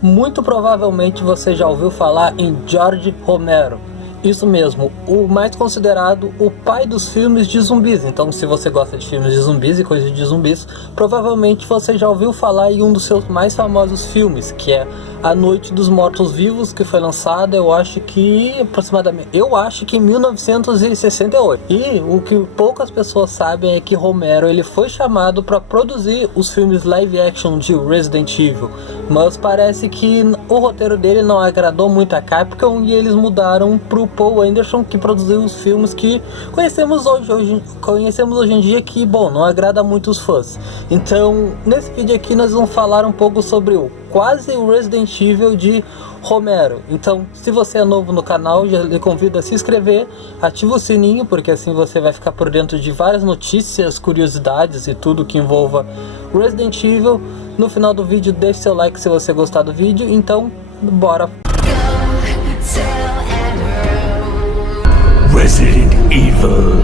Muito provavelmente você já ouviu falar em George Romero. Isso mesmo, o mais considerado o pai dos filmes de zumbis. Então, se você gosta de filmes de zumbis e coisas de zumbis, provavelmente você já ouviu falar em um dos seus mais famosos filmes, que é A Noite dos Mortos-Vivos, que foi lançada, eu acho que em 1968. E o que poucas pessoas sabem é que Romero ele foi chamado para produzir os filmes live action de Resident Evil, mas parece que o roteiro dele não agradou muito a Capcom e eles mudaram pro Paul Anderson, que produziu os filmes que conhecemos hoje em dia, que, bom, não agrada muito os fãs. Então, nesse vídeo aqui nós vamos falar um pouco sobre o quase Resident Evil de Romero. Então, se você é novo no canal, já lhe convido a se inscrever, ativa o sininho, porque assim você vai ficar por dentro de várias notícias, curiosidades e tudo que envolva Resident Evil. No final do vídeo, deixe seu like se você gostar do vídeo. Então, bora! Resident Evil.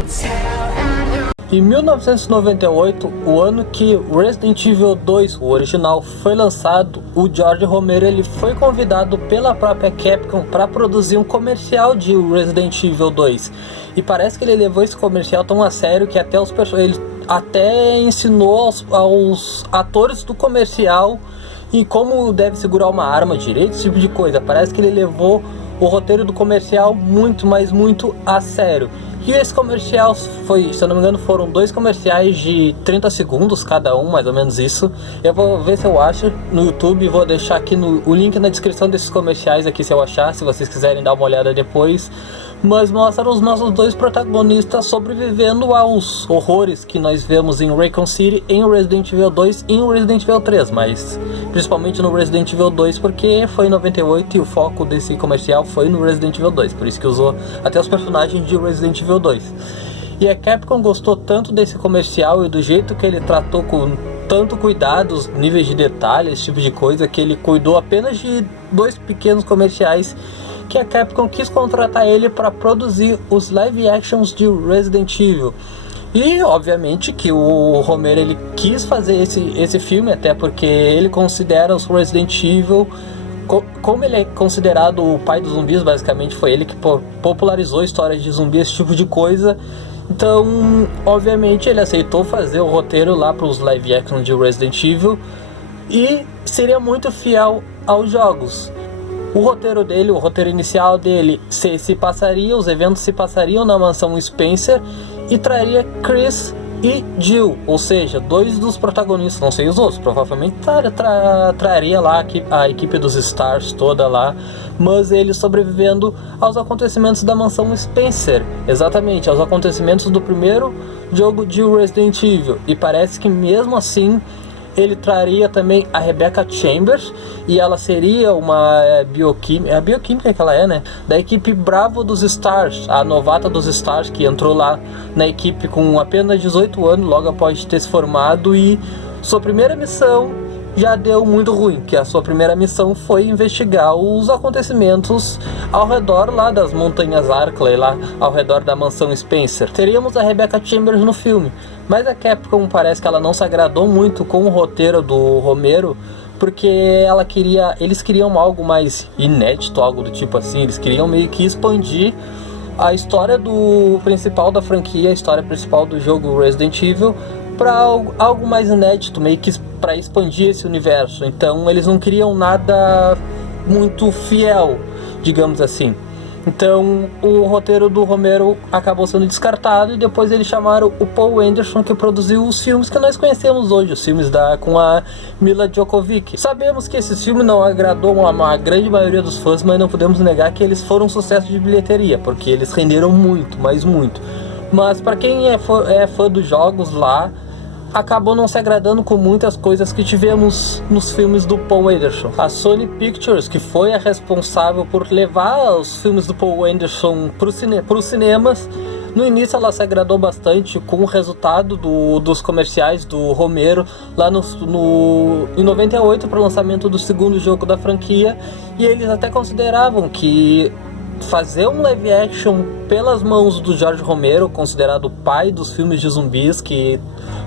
Em 1998, o ano que Resident Evil 2, o original, foi lançado, o George Romero ele foi convidado pela própria Capcom para produzir um comercial de Resident Evil 2. E parece que ele levou esse comercial tão a sério que ele até ensinou aos atores do comercial em como deve segurar uma arma direito, esse tipo de coisa. Parece que ele levou o roteiro do comercial muito, mas muito a sério. E esse comercial foi, se eu não me engano, foram 2 comerciais de 30 segundos cada um, mais ou menos isso. Eu vou ver se eu acho no YouTube, vou deixar aqui o link na descrição desses comerciais aqui se eu achar, se vocês quiserem dar uma olhada depois. Mas mostra os nossos 2 protagonistas sobrevivendo aos horrores que nós vemos em Raccoon City, em Resident Evil 2 e em Resident Evil 3, mas principalmente no Resident Evil 2 porque foi em 98 e o foco desse comercial foi no Resident Evil 2, por isso que usou até os personagens de Resident Evil 2. E a Capcom gostou tanto desse comercial e do jeito que ele tratou com tanto cuidado, os níveis de detalhe, esse tipo de coisa, que ele cuidou apenas de 2 pequenos comerciais, que a Capcom quis contratar ele para produzir os live actions de Resident Evil. E obviamente que o Romero ele quis fazer esse filme, até porque ele considera os Resident Evil, como ele é considerado o pai dos zumbis, basicamente foi ele que popularizou a história de zumbi, esse tipo de coisa. Então, obviamente ele aceitou fazer o roteiro lá para os live action de Resident Evil e seria muito fiel aos jogos. O roteiro inicial dele os eventos se passariam na mansão Spencer e traria Chris e Jill, ou seja, 2 dos protagonistas, não sei os outros, provavelmente traria lá a equipe dos Stars toda lá, mas eles sobrevivendo aos acontecimentos da mansão Spencer, exatamente, aos acontecimentos do primeiro jogo de Resident Evil, e parece que mesmo assim ele traria também a Rebecca Chambers, e ela seria uma bioquímica que ela é, né? Da equipe Bravo dos Stars, a novata dos Stars, que entrou lá na equipe com apenas 18 anos, logo após ter se formado, e sua primeira missão já deu muito ruim, que a sua primeira missão foi investigar os acontecimentos ao redor lá das montanhas Arklay, lá ao redor da mansão Spencer. Teríamos a Rebecca Chambers no filme, mas a Capcom parece que ela não se agradou muito com o roteiro do Romero, porque eles queriam algo mais inédito, algo do tipo assim, eles queriam meio que expandir a história principal da franquia, a história principal do jogo Resident Evil, para algo mais inédito, meio que para expandir esse universo. Então eles não queriam nada muito fiel, digamos assim. Então o roteiro do Romero acabou sendo descartado e depois eles chamaram o Paul Anderson, que produziu os filmes que nós conhecemos hoje, os filmes com a Mila Jovovich. Sabemos que esse filme não agradou uma grande maioria dos fãs, mas não podemos negar que eles foram um sucesso de bilheteria, porque eles renderam muito, mas muito. Mas para quem é fã dos jogos lá, acabou não se agradando com muitas coisas que tivemos nos filmes do Paul Anderson. A Sony Pictures, que foi a responsável por levar os filmes do Paul Anderson para os cinemas, no início ela se agradou bastante com o resultado dos comerciais do Romero lá em 98 para o lançamento do segundo jogo da franquia, e eles até consideravam que fazer um live action pelas mãos do George Romero, considerado o pai dos filmes de zumbis, que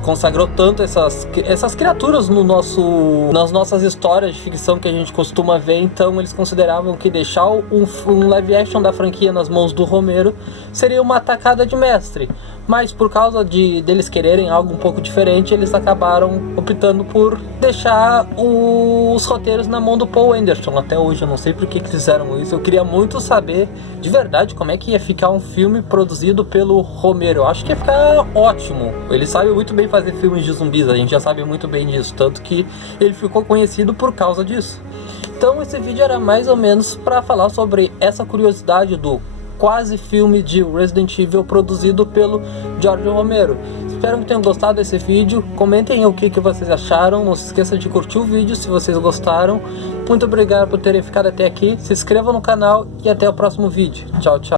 consagrou tanto essas criaturas nas nossas histórias de ficção que a gente costuma ver. Então eles consideravam que deixar um live action da franquia nas mãos do Romero seria uma atacada de mestre. Mas por causa deles quererem algo um pouco diferente, eles acabaram optando por deixar os roteiros na mão do Paul Anderson. Até hoje eu não sei por que fizeram isso. Eu queria muito saber de verdade como é que ia ficar um filme produzido pelo Romero. Eu acho que ia ficar ótimo. Ele sabe muito bem fazer filmes de zumbis, a gente já sabe muito bem disso, tanto que ele ficou conhecido por causa disso. Então esse vídeo era mais ou menos para falar sobre essa curiosidade do quase filme de Resident Evil produzido pelo George Romero. Espero que tenham gostado desse vídeo. Comentem o que vocês acharam. Não se esqueça de curtir o vídeo se vocês gostaram. Muito obrigado por terem ficado até aqui. Se inscrevam no canal e até o próximo vídeo. Tchau, tchau.